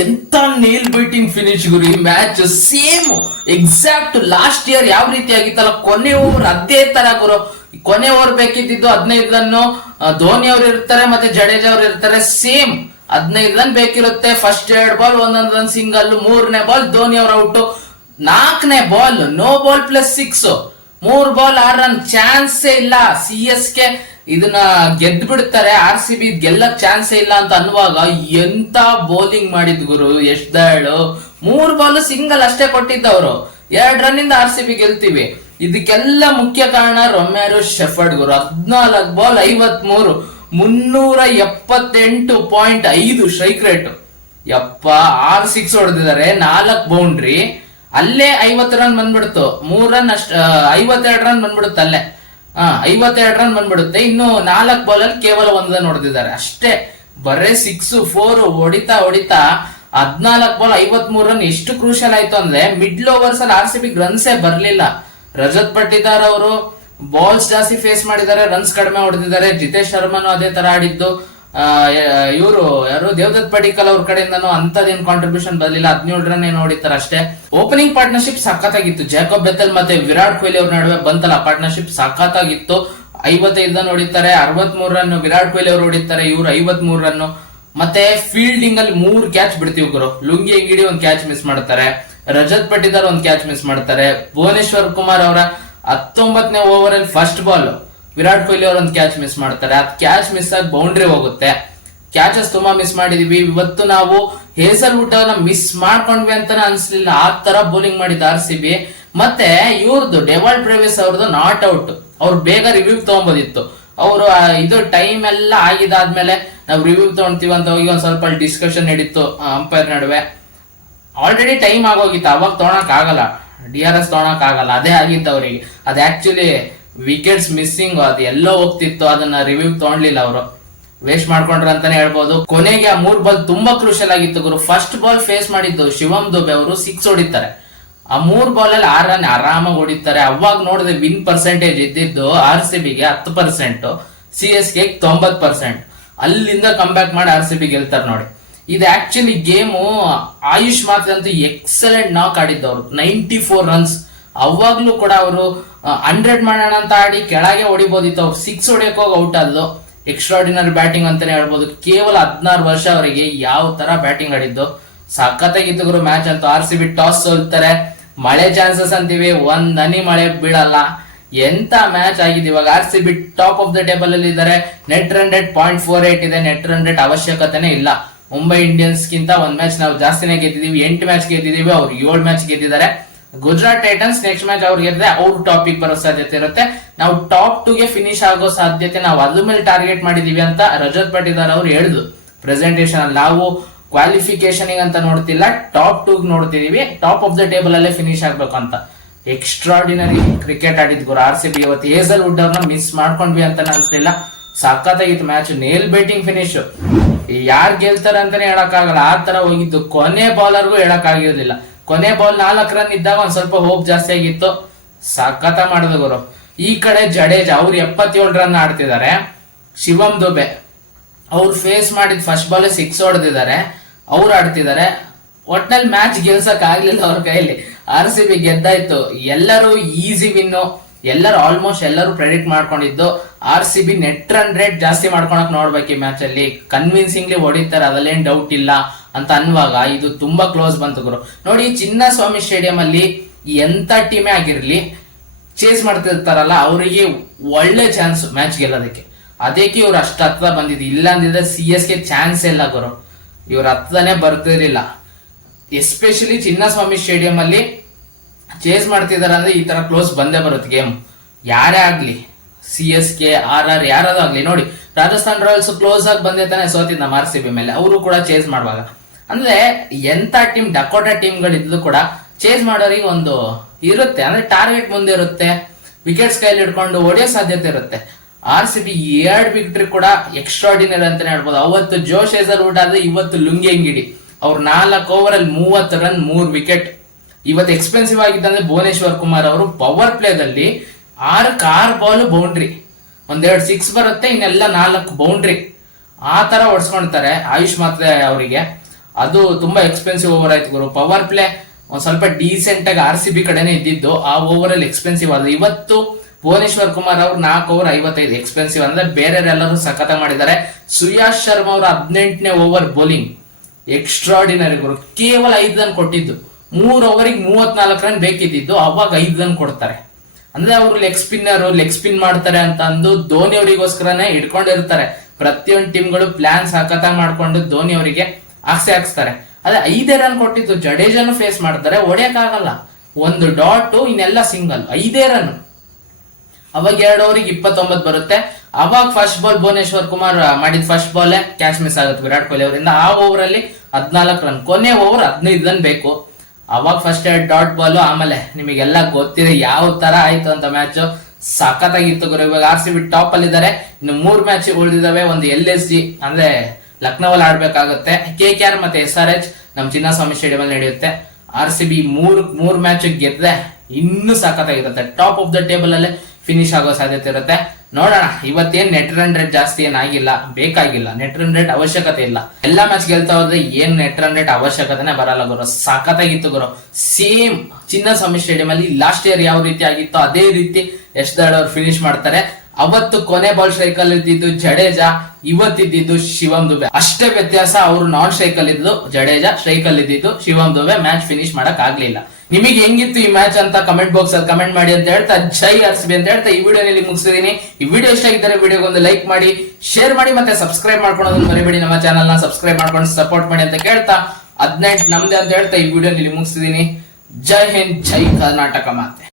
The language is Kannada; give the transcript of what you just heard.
ಎಂತ ನೇಲ್ ಬೈಟಿಂಗ್ ಫಿನಿಶ್ ಗುರು ಈ match. Same exact last year ಯಾವ ರೀತಿ ಆಗಿತ್ತಲ್ಲ, ಕೊನೆ ಓವರ್ ಅದೇ ತರ ಗುರು. ಕೊನೆ ಓವರ್ ಬೇಕಿದ್ದು 15 ರನ್ನು ಧೋನಿ ಅವ್ರು ಇರ್ತಾರೆ, ಮತ್ತೆ ಜಡೇಜಾ ಅವ್ರು ಇರ್ತಾರೆ. ಸೇಮ್ 15 ರನ್ ಬೇಕಿರುತ್ತೆ. ಫಸ್ಟ್ 2 ಬಾಲ್ 1 ರನ್ ಸಿಂಗಲ್, 3ನೇ ಬಾಲ್ ಧೋನಿ ಅವ್ರ ಔಟ್, 4ನೇ ball no ball plus 6, 3 ball 6 run. ಚಾನ್ಸೇ ಇಲ್ಲ. CSK ಇದನ್ನ ಗೆದ್ದು ಬಿಡ್ತಾರೆ, RCB ಗೆಲ್ಲಕ್ ಚಾನ್ಸೇ ಇಲ್ಲ ಅಂತ ಅನ್ನುವಾಗ ಎಂತ ಬೌಲಿಂಗ್ ಮಾಡಿದ್ ಗುರು. ಎಷ್ಟ್ ಹೇಳು, 3 ಬಾಲ್ ಸಿಂಗಲ್ ಅಷ್ಟೇ ಕೊಟ್ಟಿದ್ದವ್ರು. 2 ರನ್ ಇಂದ RCB ಗೆಲ್ತೀವಿ. ಇದಕ್ಕೆಲ್ಲ ಮುಖ್ಯ ಕಾರಣ ರೊಮ್ಯಾರೋ ಶೆಫರ್ಡ್ ಗುರು. 14 ಬಾಲ್ 53, 378.5 ಸ್ಟ್ರೈಕ್ ರೇಟ್. ಯಪ್ಪ, 6 ಸಿಕ್ಸ್ ಹೊಡೆದಿದ್ದಾರೆ, 4 ಬೌಂಡ್ರಿ. ಅಲ್ಲೇ 50 ರನ್ ಬಂದ್ಬಿಡ್ತು. 3 ರನ್ 52 ರನ್ ಬಂದ್ಬಿಡುತ್ತೆ ಅಲ್ಲೇ. 52 ರನ್ ಬಂದ್ಬಿಡುತ್ತೆ. ಇನ್ನು 4 ಬಾಲ್ ಅಲ್ಲಿ ಕೇವಲ 1 ರನ್ ಹೊಡೆದಿದ್ದಾರೆ ಅಷ್ಟೇ. ಬರೇ 6 4 ಹೊಡಿತಾ 14 ಬಾಲ್ 53 ರನ್. ಎಷ್ಟು ಕ್ರೂಷಿಯಲ್ ಆಯ್ತು ಅಂದ್ರೆ ಮಿಡ್ಲ್ ಓವರ್ಸ್ ಅಲ್ಲಿ RCB ರನ್ಸೇ ಬರ್ಲಿಲ್ಲ. ರಜತ್ ಪಟ್ಟಿದಾರ್ ಅವರು ಬಾಲ್ಸ್ ಜಾಸ್ತಿ ಫೇಸ್ ಮಾಡಿದ್ದಾರೆ, ರನ್ಸ್ ಕಡಿಮೆ ಹೊಡೆದಿದ್ದಾರೆ. ಜಿತೇಶ್ ಶರ್ಮನು ಅದೇ ತರ ಆಡಿದ್ದು. ಇವರು ಯಾರು ದೇವದತ್ ಪಡಿಕಲ್ ಅವ್ರ ಕಡೆಯಿಂದನೂ ಅಂತದೇನ್ ಕಾಂಟ್ರಿಬ್ಯೂಷನ್ ಬರಲಿಲ್ಲ. 17 ರನ್ ಏನು ಹೊಡಿತಾರೆ ಅಷ್ಟೇ. ಓಪನಿಂಗ್ ಪಾರ್ಟ್ನರ್ಶಿಪ್ ಸಖತ್ತಾಗಿತ್ತು. ಜಾಕೋಬ್ ಬೆಥೆಲ್ ಮತ್ತೆ ವಿರಾಟ್ ಕೊಹ್ಲಿ ಅವ್ರ ನಡುವೆ ಬಂತಲ್ಲ ಪಾರ್ಟ್ನರ್ಶಿಪ್, ಸಖತ್ತಾಗಿತ್ತು. 55 ರನ್ ಹೊಡಿತಾರೆ, 63 ರನ್ ವಿರಾಟ್ ಕೊಹ್ಲಿ ಅವರು ಹೊಡಿತಾರೆ, ಇವ್ರು 53 ರನ್. ಮತ್ತೆ ಫೀಲ್ಡಿಂಗ್ ಅಲ್ಲಿ 3 ಕ್ಯಾಚ್ ಬಿಡ್ತೀವಿ ಗುರು. ಲುಂಗಿ ಎಂಗಿಡಿ 1 ಕ್ಯಾಚ್ ಮಿಸ್ ಮಾಡ್ತಾರೆ, ರಜತ್ ಪಟ್ಟಿದಾರ್ 1 ಕ್ಯಾಚ್ ಮಿಸ್ ಮಾಡ್ತಾರೆ. ಭುವನೇಶ್ವರ್ ಕುಮಾರ್ ಅವರ 19ನೇ ಓವರ್ ಅಲ್ಲಿ ಫಸ್ಟ್ ಬಾಲ್ ವಿರಾಟ್ ಕೊಹ್ಲಿ ಅವ್ರ 1 ಕ್ಯಾಚ್ ಮಿಸ್ ಮಾಡ್ತಾರೆ. ಅದ್ ಕ್ಯಾಚ್ ಮಿಸ್ ಆಗಿ ಬೌಂಡ್ರಿ ಹೋಗುತ್ತೆ. ಕ್ಯಾಚಸ್ ತುಂಬಾ ಮಿಸ್ ಮಾಡಿದೀವಿ ಇವತ್ತು ನಾವು. ಹೇಸಲ್ವುಡ್ ಅವನ್ನ ಮಿಸ್ ಮಾಡ್ಕೊಂಡ್ವಿ ಅಂತಾನೆ ಅನ್ಸ್ಲಿಲ್ಲ, ಆ ತರ ಬೌಲಿಂಗ್ ಮಾಡಿದ RCB. ಮತ್ತೆ ಇವ್ರದ್ದು ಡೆವಾಲ್ಡ್ ಬ್ರೇವಿಸ್ ಅವ್ರದ್ದು ನಾಟ್ ಔಟ್, ಅವ್ರು ಬೇಗ ರಿವ್ಯೂ ತಗೊಂಬೋದಿತ್ತು. ಅವರು ಇದು ಟೈಮ್ ಎಲ್ಲ ಆಗಿದಾದ್ಮೇಲೆ ನಾವು ರಿವ್ಯೂ ತಗೊಂತೀವಿ ಅಂತ ಹೋಗಿ ಒಂದ್ ಸ್ವಲ್ಪ ಡಿಸ್ಕಷನ್ ನಡೀತು ಅಂಪೈರ್ ನಡುವೆ. ಆಲ್ರೆಡಿ ಟೈಮ್ ಆಗೋಗಿತ್ತು, ಅವಾಗ ತೊಗೊಳಕ್ ಆಗಲ್ಲ, DRS ತೊಗೊಳಕ್ ಆಗಲ್ಲ. ಅದೇ ಆಗಿತ್ತು ಅವ್ರಿಗೆ. ಅದ್ ಆಕ್ಚುಲಿ ವಿಕೆಟ್ಸ್ ಮಿಸ್ಸಿಂಗ್, ಅದು ಎಲ್ಲೋ ಹೋಗ್ತಿತ್ತು, ಅದನ್ನ ರಿವ್ಯೂ ತಗೊಂಡ್ಲಿಲ್ಲ ಅವರು. ವೇಸ್ಟ್ ಮಾಡ್ಕೊಂಡ್ರ ಅಂತಾನೆ ಹೇಳ್ಬೋದು. ಕೊನೆಗೆ ಆ 3 ಬಾಲ್ ತುಂಬಾ ಕ್ರೂಷಿಯಲ್ ಆಗಿತ್ತು ಗುರು. ಫಸ್ಟ್ ಬಾಲ್ ಫೇಸ್ ಮಾಡಿದ್ದು ಶಿವಮ್ ದುಬೆ ಅವರು 6 ಹೊಡಿತಾರೆ. ಆ 3 ಬಾಲ್ ಅಲ್ಲಿ 6 ರನ್ ಆರಾಮಾಗಿ ಹೊಡಿತಾರೆ. ಅವಾಗ ನೋಡಿದ್ರೆ ವಿನ್ ಪರ್ಸೆಂಟೇಜ್ ಇದ್ದಿದ್ದು RCB ಗೆ 10%, CSK 90%. ಅಲ್ಲಿಂದ ಕಮ್ ಬ್ಯಾಕ್ ಮಾಡಿ RCB ಗೆಲ್ತಾರೆ ನೋಡಿ. ಇದು ಆಕ್ಚುಲಿ ಗೇಮು ಆಯುಷ್ ಮಾತ್ರ ಅಂತೂ ಎಕ್ಸಲೆಂಟ್ ನಾಕ್ ಆಡಿದ್ದವ್ರು, 94 ರನ್ಸ್. ಅವಾಗ್ಲೂ ಕೂಡ ಅವರು 100 ಮಾಡೋಣ ಅಂತ ಆಡಿ ಕೆಳಗೆ ಹೊಡಿಬೋದಿತ್ತು. ಅವ್ರು 6 ಹೊಡಿಯಕ್ ಹೋಗಿ ಔಟ್ ಆದ್ಲು. ಎಕ್ಸ್ಟ್ರಾರ್ಡಿನರಿ ಬ್ಯಾಟಿಂಗ್ ಅಂತಾನೆ ಹೇಳ್ಬೋದು. ಕೇವಲ 16 ವರ್ಷ ಅವರಿಗೆ ಯಾವ ತರ ಬ್ಯಾಟಿಂಗ್ ಆಡಿದ್ದು, ಸಖತ್ತಾಗಿತ್ತು ಗುರು ಮ್ಯಾಚ್ ಅಂತೂ. RCB ಟಾಸ್ ಸೋಲ್ತಾರೆ. ಮಳೆ ಚಾನ್ಸಸ್ ಅಂತೀವಿ, 1 ಹನಿ ಮಳೆ ಬೀಳಲ್ಲ. ಎಂತ ಮ್ಯಾಚ್ ಆಗಿದೆ. ಇವಾಗ RCB top of the table ಅಲ್ಲಿ ಇದ್ದಾರೆ. ನೆಟ್ ರನ್ ರೇಟ್ 0.48 ಇದೆ. ನೆಟ್ ರನ್ ರೇಟ್ ಅವಶ್ಯಕತೆನೇ ಇಲ್ಲ. ಮುಂಬೈ ಇಂಡಿಯನ್ಸ್ ಗಿಂತ 1 ಮ್ಯಾಚ್ ನಾವು ಜಾಸ್ತಿನೇ ಗೆದ್ದಿದೀವಿ. 8 ಮ್ಯಾಚ್ ಗೆದ್ದಿದೀವಿ, ಅವ್ರು 7 ಮ್ಯಾಚ್ ಗೆದ್ದಿದ್ದಾರೆ. ಗುಜರಾತ್ ಟೈಟನ್ಸ್ ನೆಕ್ಸ್ಟ್ ಮ್ಯಾಚ್ ಅವ್ರು ಗೆದ್ರೆ ಅವ್ರು ಟಾಪಿಗೆ ಬರೋ ಸಾಧ್ಯತೆ ಇರುತ್ತೆ. ನಾವು ಟಾಪ್ 2 ಗೆ ಫಿನಿಶ್ ಆಗೋ ಸಾಧ್ಯತೆ ನಾವು ಅದ್ರ ಮೇಲೆ ಟಾರ್ಗೆಟ್ ಮಾಡಿದೀವಿ ಅಂತ ರಜತ್ ಪಟ್ಟಿದಾರ್ ಅವ್ರು ಹೇಳಿದ್ರು ಪ್ರೆಸೆಂಟೇಷನ್ ಅಲ್ಲಿ. ನಾವು ಕ್ವಾಲಿಫಿಕೇಶನ್ ಅಂತ ನೋಡ್ತಿಲ್ಲ, ಟಾಪ್ 2 ನೋಡ್ತಿದೀವಿ. ಟಾಪ್ ಆಫ್ ದ ಟೇಬಲ್ ಅಲ್ಲೇ ಫಿನಿಶ್ ಆಗ್ಬೇಕು ಅಂತ. ಎಕ್ಸ್ಟ್ರಾರ್ಡಿನರಿ ಕ್ರಿಕೆಟ್ ಆಡಿದ್ ಗುರು RCB ಇವತ್ತು. ಹೇಸಲ್ವುಡ್ ಅವ್ರನ್ನ ಮಿಸ್ ಮಾಡ್ಕೊಂಡ್ವಿ ಅಂತ ಅನ್ಸ್ಲಿಲ್ಲ. ಸಖತ್ತಾಗಿತ್ತು ಮ್ಯಾಚ್. Nail biting finish. ಯಾರು ಗೆಲ್ತಾರೆ ಅಂತಾನೆ ಹೇಳಕ್ ಆಗಲ್ಲ, ಆ ತರ ಹೋಗಿದ್ದು. ಕೊನೆ ಬಾಲರ್ಗೂ ಹೇಳಕ್ ಆಗಿರೋದಿಲ್ಲ. ಕೊನೆ ಬಾಲ್ 4 ರನ್ ಇದ್ದಾಗ ಒಂದ್ ಸ್ವಲ್ಪ ಹೋಪ್ ಜಾಸ್ತಿ ಆಗಿತ್ತು. ಸಖತ ಮಾಡಿದ ಗುರು. ಈ ಕಡೆ ಜಡೇಜಾ ಅವ್ರು 77 ರನ್ ಆಡ್ತಿದ್ದಾರೆ. ಶಿವಮ್ ದುಬೆ ಅವ್ರು ಫೇಸ್ ಮಾಡಿದ ಫಸ್ಟ್ ಬಾಲ್ 6 ಹೊಡೆದಿದ್ದಾರೆ, ಅವ್ರು ಆಡ್ತಿದ್ದಾರೆ. ಒಟ್ನಲ್ಲಿ ಮ್ಯಾಚ್ ಗೆಲ್ಸಕ್ ಆಗ್ಲಿಲ್ಲ ಅವ್ರ ಕೈಲಿ. RCB ಗೆದ್ದಾಯ್ತು. ಎಲ್ಲರೂ ಈಸಿ ವಿನ್ನು, ಆಲ್ಮೋಸ್ಟ್ ಎಲ್ಲರೂ ಪ್ರೆಡಿಕ್ಟ್ ಮಾಡ್ಕೊಂಡಿದ್ದು RCB ನೆಟ್ ರನ್ ರೇಟ್ ಜಾಸ್ತಿ ಮಾಡ್ಕೊಳಕ್ ನೋಡ್ಬೇಕು ಈ ಮ್ಯಾಚ್ ಅಲ್ಲಿ. ಕನ್ವಿನ್ಸಿಂಗ್ಲಿ ಹೊಡಿತಾರೆ, ಅದಲ್ಲೇನ್ ಡೌಟ್ ಇಲ್ಲ ಅಂತ ಅನ್ನುವಾಗ ಇದು ತುಂಬಾ ಕ್ಲೋಸ್ ಬಂತು ಗುರು. ನೋಡಿ, ಚಿನ್ನಸ್ವಾಮಿ ಸ್ಟೇಡಿಯಂ ಅಲ್ಲಿ ಎಂತ ಟೀಮೇ ಆಗಿರ್ಲಿ ಚೇಸ್ ಮಾಡ್ತಿರ್ತಾರಲ್ಲ, ಅವರಿಗೆ ಒಳ್ಳೆ ಚಾನ್ಸ್ ಮ್ಯಾಚ್ ಗೆಲ್ಲೋದಕ್ಕೆ. ಅದಕ್ಕೆ ಇವ್ರು ಅಷ್ಟು ಹತ್ರ ಬಂದಿದ್ದು. ಇಲ್ಲ ಅಂದಿದ್ರೆ CSK ಚಾನ್ಸ್ ಇಲ್ಲ ಗುರು, ಇವ್ರ ಹತ್ರನೇ ಬರ್ತಿರ್ಲಿಲ್ಲ. ಎಸ್ಪೆಷಲಿ ಚಿನ್ನಸ್ವಾಮಿ ಸ್ಟೇಡಿಯಂ ಅಲ್ಲಿ ಚೇಸ್ ಮಾಡ್ತಿದಾರೆ ಅಂದ್ರೆ ಈ ತರ ಕ್ಲೋಸ್ ಬಂದೇ ಬರುತ್ತೆ ಗೇಮ್. ಯಾರೇ ಆಗ್ಲಿ, CSK RR ಯಾರಾದ್ರೂ ಆಗ್ಲಿ. ನೋಡಿ, ರಾಜಸ್ಥಾನ್ ರಾಯಲ್ಸ್ ಕ್ಲೋಸ್ ಆಗಿ ಬಂದೇ ತಾನೆ ಸೋತಿದ್ ನಮ್ಮ RCB ಮೇಲೆ. ಅವರು ಕೂಡ ಚೇಸ್ ಮಾಡುವಾಗ ಅಂದ್ರೆ ಎಂತ ಟೀಮ್, ಡಕೋಟಾ ಟೀಮ್ಗಳಿದ್ದು ಕೂಡ ಚೇಸ್ ಮಾಡೋರಿಗೆ ಒಂದು ಇರುತ್ತೆ, ಅಂದ್ರೆ ಟಾರ್ಗೆಟ್ ಮುಂದೆ ಇರುತ್ತೆ. ವಿಕೆಟ್ಸ್ ಕೈಲಿ ಹಿಡ್ಕೊಂಡು ಹೊಡೆಯೋ ಸಾಧ್ಯತೆ ಇರುತ್ತೆ. RCB 2 ವಿಕೆಟ್ ಕೂಡ ಎಕ್ಸ್ಟ್ರಾರ್ಡಿನರಿ ಅಂತಾನೆ ಹೇಳ್ಬೋದು. ಅವತ್ತು ಜೋಶ್ ಹೇಸಲ್ವುಡ್ ಆದ್ರೆ ಇವತ್ತು ಲುಂಗಿ ಎಂಗಿಡಿ ಅವ್ರು 4 ಓವರ್ ಅಲ್ಲಿ 30 ರನ್ 3 ವಿಕೆಟ್. ಇವತ್ತು ಎಕ್ಸ್ಪೆನ್ಸಿವ್ ಆಗಿದ್ದಂದ್ರೆ ಭುವನೇಶ್ವರ್ ಕುಮಾರ್ ಅವರು ಪವರ್ ಪ್ಲೇದಲ್ಲಿ 6 ಬಾಲ್ ಬೌಂಡ್ರಿ, 1-2 6 ಬರುತ್ತೆ, ಇನ್ನೆಲ್ಲ 4 ಬೌಂಡ್ರಿ, ಆ ತರ ಹೊಡ್ಸ್ಕೊಳ್ತಾರೆ ಆಯುಷ್ ಮಾತ್ರ ಅವರಿಗೆ. ಅದು ತುಂಬಾ ಎಕ್ಸ್ಪೆನ್ಸಿವ್ ಓವರ್ ಆಯ್ತು ಗುರು. ಪವರ್ ಪ್ಲೇ ಒಂದ್ ಸ್ವಲ್ಪ ಡೀಸೆಂಟ್ ಆಗಿ RCB ಕಡೆನೆ ಇದ್ದಿದ್ದು, ಆ ಓವರ್ ಅಲ್ಲಿ ಎಕ್ಸ್ಪೆನ್ಸಿವ್ ಆದ. ಇವತ್ತು ಭುವನೇಶ್ವರ್ ಕುಮಾರ್ ಅವ್ರು 4 ಓವರ್ 55 ಎಕ್ಸ್ಪೆನ್ಸಿವ್ ಅಂದ್ರೆ ಬೇರೆಯವರೆಲ್ಲರೂ ಸಖತ ಮಾಡಿದ್ದಾರೆ. ಸುಯಾಶ್ ಶರ್ಮಾ ಅವರ 18ನೇ ಓವರ್ ಬೌಲಿಂಗ್ ಎಕ್ಸ್ಟ್ರಾಡಿನರಿ ಗುರು. ಕೇವಲ 5 ರನ್ ಕೊಟ್ಟಿದ್ದು, 3 ಓವರಿಗೆ 34 ರನ್ ಬೇಕಿದ್ದು, ಅವಾಗ 5 ರನ್ ಕೊಡ್ತಾರೆ. ಅಂದ್ರೆ ಅವರು ಲೆಗ್ ಸ್ಪಿನ್ ಮಾಡ್ತಾರೆ ಅಂತ ಅಂದು ಧೋನಿ ಅವರಿಗೋಸ್ಕರನೇ ಇಟ್ಕೊಂಡಿರ್ತಾರೆ. ಪ್ರತಿಯೊಂದು ಟೀಮ್ಗಳು ಪ್ಲಾನ್ ಸಖತ ಮಾಡ್ಕೊಂಡು ಧೋನಿ ಅವರಿಗೆ ಹಾಕ್ಸ್ತಾರೆ. ಅದೇ 5 ರನ್ ಕೊಟ್ಟಿದ್ದು, ಜಡೇಜಾನು ಫೇಸ್ ಮಾಡ್ತಾರೆ, ಹೊಡೆಯಕ್ಕಾಗಲ್ಲ. 1 ಡಾಟ್, ಇನ್ನೆಲ್ಲ ಸಿಂಗಲ್, 5 ರನ್. ಅವಾಗ 2 ಓವರಿಗೆ 29 ಬರುತ್ತೆ. ಅವಾಗ ಫಸ್ಟ್ ಬಾಲ್ ಭುವನೇಶ್ವರ್ ಕುಮಾರ್ ಮಾಡಿದ ಫಸ್ಟ್ ಬಾಲ್ ಕ್ಯಾಚ್ ಮಿಸ್ ಆಗುತ್ತೆ ವಿರಾಟ್ ಕೊಹ್ಲಿ ಅವರಿಂದ. ಆ ಓವರ್ ಅಲ್ಲಿ 14 ರನ್, ಕೊನೆ ಓವರ್ 15 ರನ್ ಬೇಕು. ಅವಾಗ ಫಸ್ಟ್ ಡಾಟ್ ಬಾಲ್. ಆಮೇಲೆ ನಿಮಗೆಲ್ಲ ಗೊತ್ತಿದೆ ಯಾವ ತರ ಆಯ್ತು ಅಂತ ಮ್ಯಾಚ್. ಸಖತ್ತಾಗಿತ್ತು ಗುರು. ಇವಾಗ RCB ಟಾಪ್ ಅಲ್ಲಿ ಇದ್ದಾರೆ. ಇನ್ನು 3 ಮ್ಯಾಚ್ ಉಳಿದಿದಾವೆ. ಒಂದು LSG ಅಂದ್ರೆ ಲಕ್ನೋದಲ್ಲಿ ಆಡ್ಬೇಕಾಗುತ್ತೆ, KKR ಮತ್ತೆ SRH ನಮ್ ಚಿನ್ನಸ್ವಾಮಿ ಸ್ಟೇಡಿಯಂ ಅಲ್ಲಿ ನಡೆಯುತ್ತೆ. RCB 3 ಮ್ಯಾಚ್ ಗೆದ್ರೆ ಇನ್ನೂ ಸಖತ್ತಾಗಿರುತ್ತೆ. ಟಾಪ್ ಆಫ್ ದ ಟೇಬಲ್ ಅಲ್ಲೇ ಫಿನಿಶ್ ಆಗೋ ಸಾಧ್ಯತೆ ಇರುತ್ತೆ. ನೋಡೋಣ. ಇವತ್ತೇನ್ ನೆಟ್ ರನ್ ರೇಟ್ ಜಾಸ್ತಿ ಏನಾಗಿಲ್ಲ, ಬೇಕಾಗಿಲ್ಲ. ನೆಟ್ ರನ್ ರೇಟ್ ಅವಶ್ಯಕತೆ ಇಲ್ಲ. ಎಲ್ಲಾ ಮ್ಯಾಚ್ ಗೆಲ್ತಾ ಹೋದ್ರೆ ಏನ್ ನೆಟ್ ರನ್ ರೇಟ್ ಅವಶ್ಯಕತೆನೆ ಬರಲ್ಲ ಗುರು. ಸಖತ್ತಾಗಿತ್ತು ಗುರು. ಸೇಮ್ ಚಿನ್ನಸ್ವಾಮಿ ಸ್ಟೇಡಿಯಂ ಅಲ್ಲಿ ಲಾಸ್ಟ್ ಇಯರ್ ಯಾವ ರೀತಿ ಆಗಿತ್ತು ಅದೇ ರೀತಿ ಯಶ್ ಅವ್ರು ಫಿನಿಶ್ ಮಾಡ್ತಾರೆ. ಅವತ್ತು ಕೊನೆ ಬಾಲ್ ಸ್ಟ್ರೈಕ್ ಅಲ್ಲಿ ಇದ್ದಿದ್ದು ಜಡೇಜಾ, ಇವತ್ತಿದ್ದು ಶಿವಮ್ ದುಬೆ. ಅಷ್ಟೇ ವ್ಯತ್ಯಾಸ. ಅವರು ನಾನ್ ಸ್ಟ್ರೈಕ್ ಅಲ್ಲಿ ಇದ್ದು ಜಡೇಜಾ, ಸ್ಟ್ರೈಕ್ ಅಲ್ಲಿ ಇದ್ದಿದ್ದು ಶಿವಮ್ ದುಬೆ. ಮ್ಯಾಚ್ ಫಿನಿಶ್ ಮಾಡಕ್ ಆಗ್ಲಿಲ್ಲ. ನಿಮಗೆ ಹೆಂಗಿತ್ತು ಈ ಮ್ಯಾಚ್ ಅಂತ ಕಮೆಂಟ್ ಬಾಕ್ಸ್ ಅಲ್ಲಿ ಕಮೆಂಟ್ ಮಾಡಿ ಅಂತ ಹೇಳ್ತಾ, ಜೈ RCB ಅಂತ ಹೇಳ್ತಾ ಈ ವಿಡಿಯೋನಲ್ಲಿ ಮುಗಿಸಿದೀನಿ. ಈ ವಿಡಿಯೋ ಇಷ್ಟ ಆಗಿದ್ದರೆ ವಿಡಿಯೋಗೆ ಒಂದು ಲೈಕ್ ಮಾಡಿ, ಶೇರ್ ಮಾಡಿ, ಮತ್ತೆ ಸಬ್ಸ್ಕ್ರೈಬ್ ಮಾಡ್ಕೊಳ್ಳೋದನ್ನ ಮರಿಬೇಡಿ. ನಮ್ಮ ಚಾನಲ್ ನ ಸಬ್ಸ್ಕ್ರೈಬ್ ಮಾಡ್ಕೊಂಡು ಸಪೋರ್ಟ್ ಮಾಡಿ ಅಂತ ಕೇಳ್ತಾ 18 ನಮ್ದೆ ಅಂತ ಹೇಳ್ತಾ ಈ ವಿಡಿಯೋ ಇಲ್ಲಿ ಮುಗಿಸಿದೀನಿ. ಜೈ ಹಿಂದ್, ಜೈ ಕರ್ನಾಟಕ ಮಾತೆ.